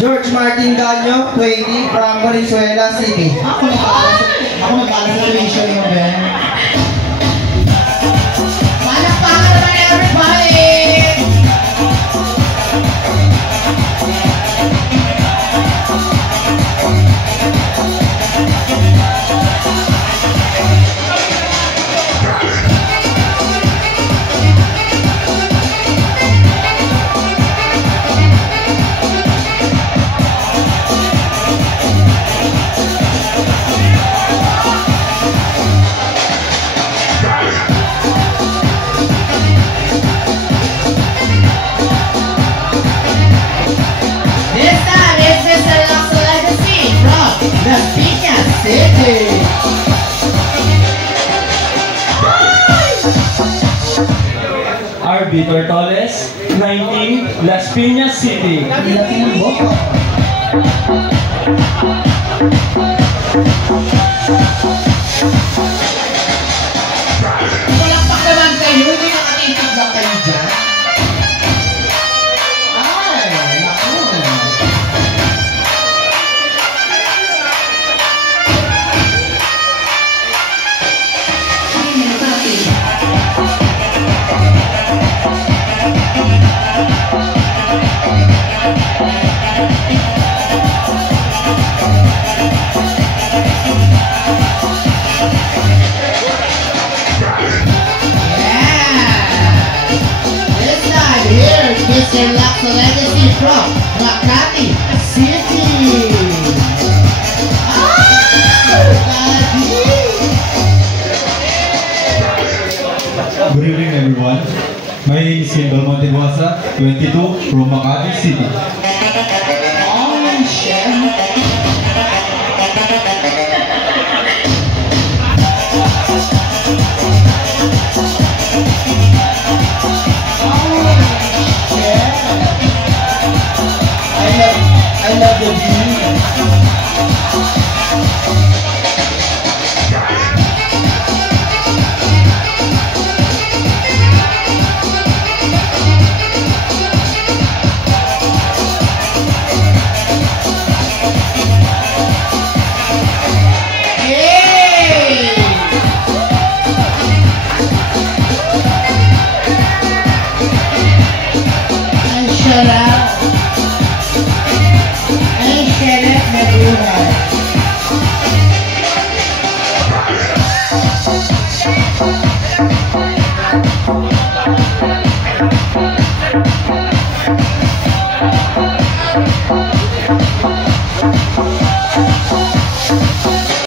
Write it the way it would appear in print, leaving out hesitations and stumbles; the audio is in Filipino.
George Martin Gaño, 20, from Valenzuela City. Ako nagkala sa tuition mo, Ben. Palakpakan naman everybody! Las Piñas City. RB Tortoles, 19, Las Piñas City. Palakpak naman kayo, hindi nakatitig ba kayo dyan? Mr. Laxo Legacy from Makati City. Good evening, everyone. My name is Silva Monteguasa, 22, from Makati City. I love the view.